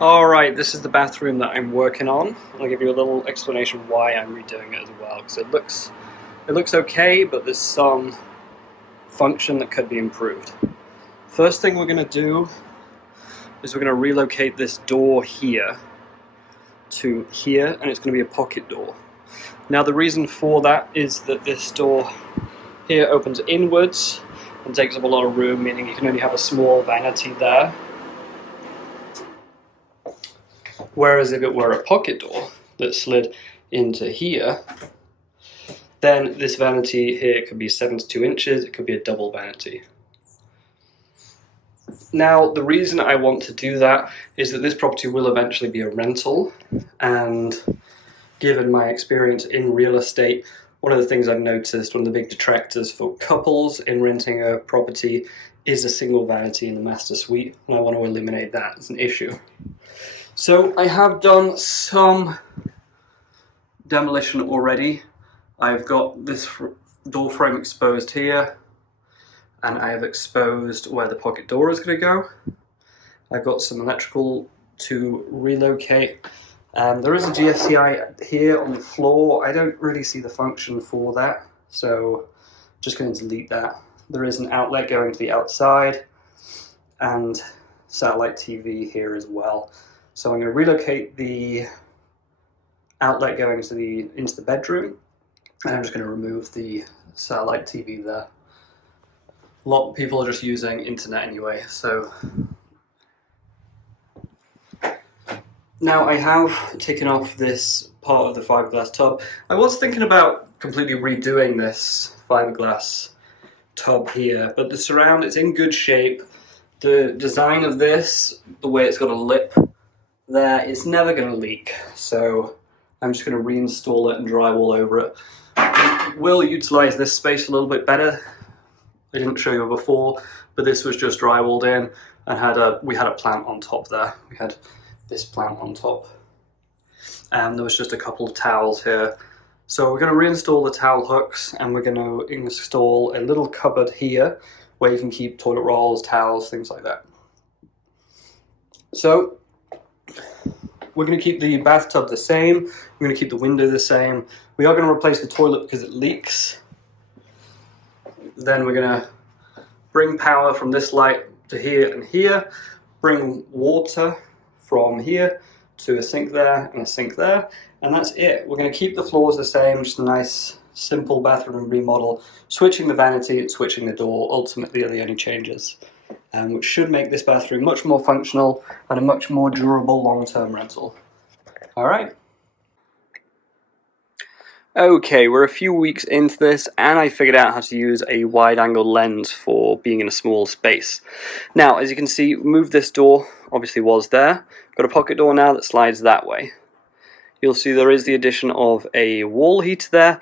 Alright, this is the bathroom that I'm working on. I'll give you a little explanation why I'm redoing it as well, because it looks okay, but there's some function that could be improved. First thing we're going to do is we're going to relocate this door here to here, and it's going to be a pocket door. Now the reason for that is that this door here opens inwards and takes up a lot of room, meaning you can only have a small vanity there. Whereas if it were a pocket door that slid into here, then this vanity here could be 72 inches, it could be a double vanity. Now, the reason I want to do that is that this property will eventually be a rental, and given my experience in real estate, one of the things I've noticed, one of the big detractors for couples in renting a property is a single vanity in the master suite, and I want to eliminate that as an issue. So I have done some demolition already. I've got this door frame exposed here, and I have exposed where the pocket door is going to go. I've got some electrical to relocate. There is a GFCI here on the floor. I don't really see the function for that, so I'm just going to delete that. There is an outlet going to the outside and satellite TV here as well. So I'm going to relocate the outlet going into the bedroom, and I'm just going to remove the satellite TV there. A lot of people are just using internet anyway, so. Now I have taken off this part of the fiberglass tub. I was thinking about completely redoing this fiberglass tub here, but the surround, it's in good shape. The design of this, the way it's got a lip there, it's never going to leak, so I'm just going to reinstall it and drywall over it. We'll utilize this space a little bit better. I didn't show you before, but this was just drywalled in and we had a plant on top there. We had this plant on top, and there was just a couple of towels here. So we're going to reinstall the towel hooks, and we're going to install a little cupboard here where you can keep toilet rolls, towels, things like that. So we're going to keep the bathtub the same, we're going to keep the window the same. We are going to replace the toilet because it leaks. Then we're going to bring power from this light to here and here, bring water from here to a sink there and a sink there, and that's it. We're going to keep the floors the same, just a nice simple bathroom remodel. Switching the vanity and switching the door ultimately are the only changes, which should make this bathroom much more functional and a much more durable long-term rental. Alright. Okay, we're a few weeks into this, and I figured out how to use a wide-angle lens for being in a small space. Now, as you can see, move this door, obviously was there. Got a pocket door now that slides that way. You'll see there is the addition of a wall heater there.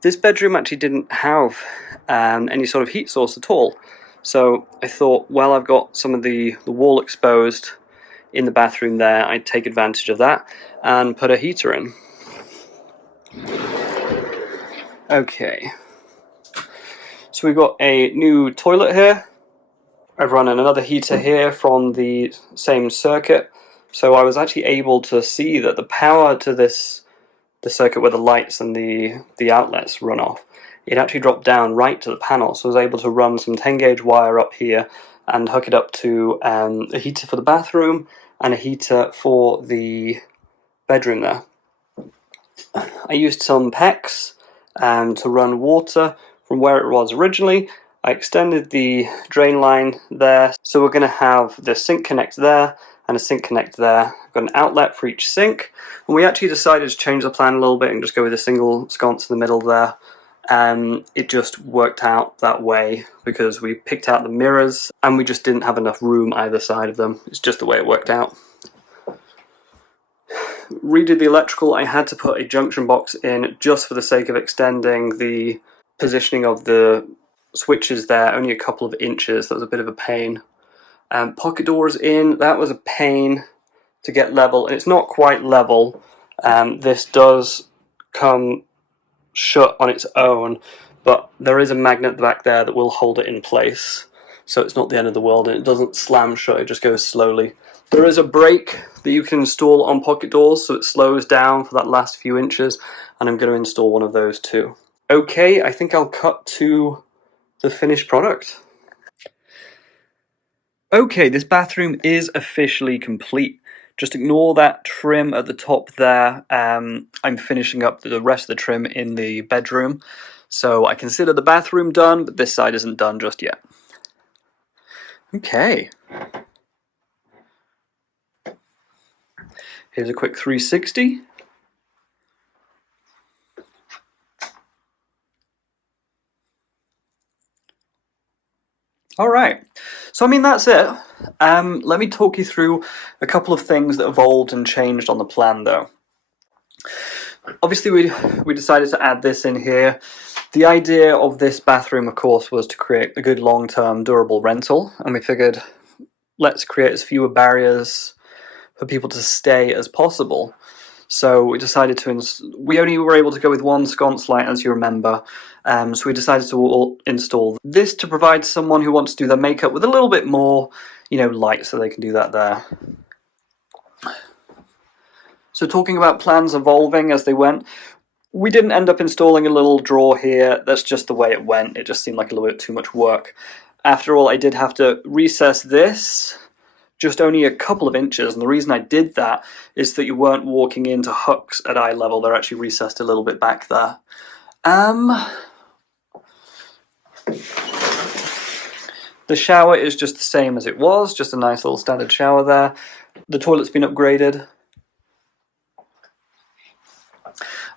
This bedroom actually didn't have any sort of heat source at all. So I thought, well, I've got some of the wall exposed in the bathroom there, I'd take advantage of that and put a heater in. Okay, so we've got a new toilet here. I've run another heater here from the same circuit, so I was actually able to see that the power to the circuit where the lights and the outlets run off, it actually dropped down right to the panel, so I was able to run some 10 gauge wire up here and hook it up to a heater for the bathroom and a heater for the bedroom there. I used some PEX to run water from where it was originally. I extended the drain line there, so we're going to have the sink connect there and a sink connect there. I've got an outlet for each sink, and we actually decided to change the plan a little bit and just go with a single sconce in the middle there. It just worked out that way because we picked out the mirrors and we just didn't have enough room either side of them. It's just the way it worked out. Redid the electrical. I had to put a junction box in just for the sake of extending the positioning of the switches there, only a couple of inches. That was a bit of a pain. Pocket doors in, that was a pain to get level, and it's not quite level. This does come shut on its own, but there is a magnet back there that will hold it in place, so it's not the end of the world, and it doesn't slam shut, it just goes slowly. There is a brake that you can install on pocket doors so it slows down for that last few inches, and I'm going to install one of those too. Okay, I think I'll cut to the finished product. Okay, this bathroom is officially complete. Just ignore that trim at the top there. I'm finishing up the rest of the trim in the bedroom. So I consider the bathroom done, but this side isn't done just yet. Okay. Here's a quick 360. All right, so I mean that's it. Let me talk you through a couple of things that evolved and changed on the plan though. Obviously we decided to add this in here. The idea of this bathroom, of course, was to create a good long-term durable rental, and we figured let's create as fewer barriers for people to stay as possible. So we decided to, we only were able to go with one sconce light, as you remember, so we decided to install this to provide someone who wants to do their makeup with a little bit more, light, so they can do that there. So talking about plans evolving as they went, we didn't end up installing a little drawer here. That's just the way it went. It just seemed like a little bit too much work. After all, I did have to recess this just only a couple of inches, and the reason I did that is that you weren't walking into hooks at eye level. They're actually recessed a little bit back there. The shower is just the same as it was, just a nice little standard shower there. The toilet's been upgraded.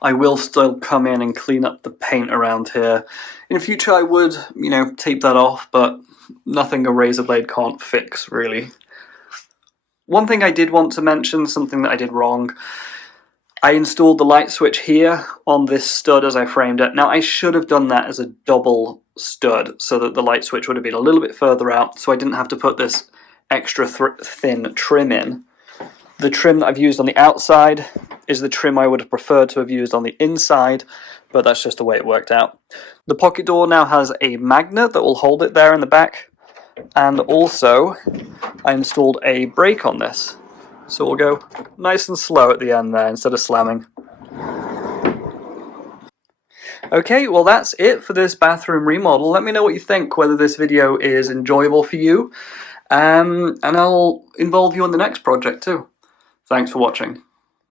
I will still come in and clean up the paint around here. In the future I would, tape that off, but nothing a razor blade can't fix, really. One thing I did want to mention, something that I did wrong. I installed the light switch here on this stud as I framed it. Now I should have done that as a double stud so that the light switch would have been a little bit further out, so I didn't have to put this extra thin trim in. The trim that I've used on the outside is the trim I would have preferred to have used on the inside, but that's just the way it worked out. The pocket door now has a magnet that will hold it there in the back, and also I installed a brake on this, so we'll go nice and slow at the end there instead of slamming. Okay, well that's it for this bathroom remodel. Let me know what you think, whether this video is enjoyable for you, and I'll involve you in the next project too. Thanks for watching.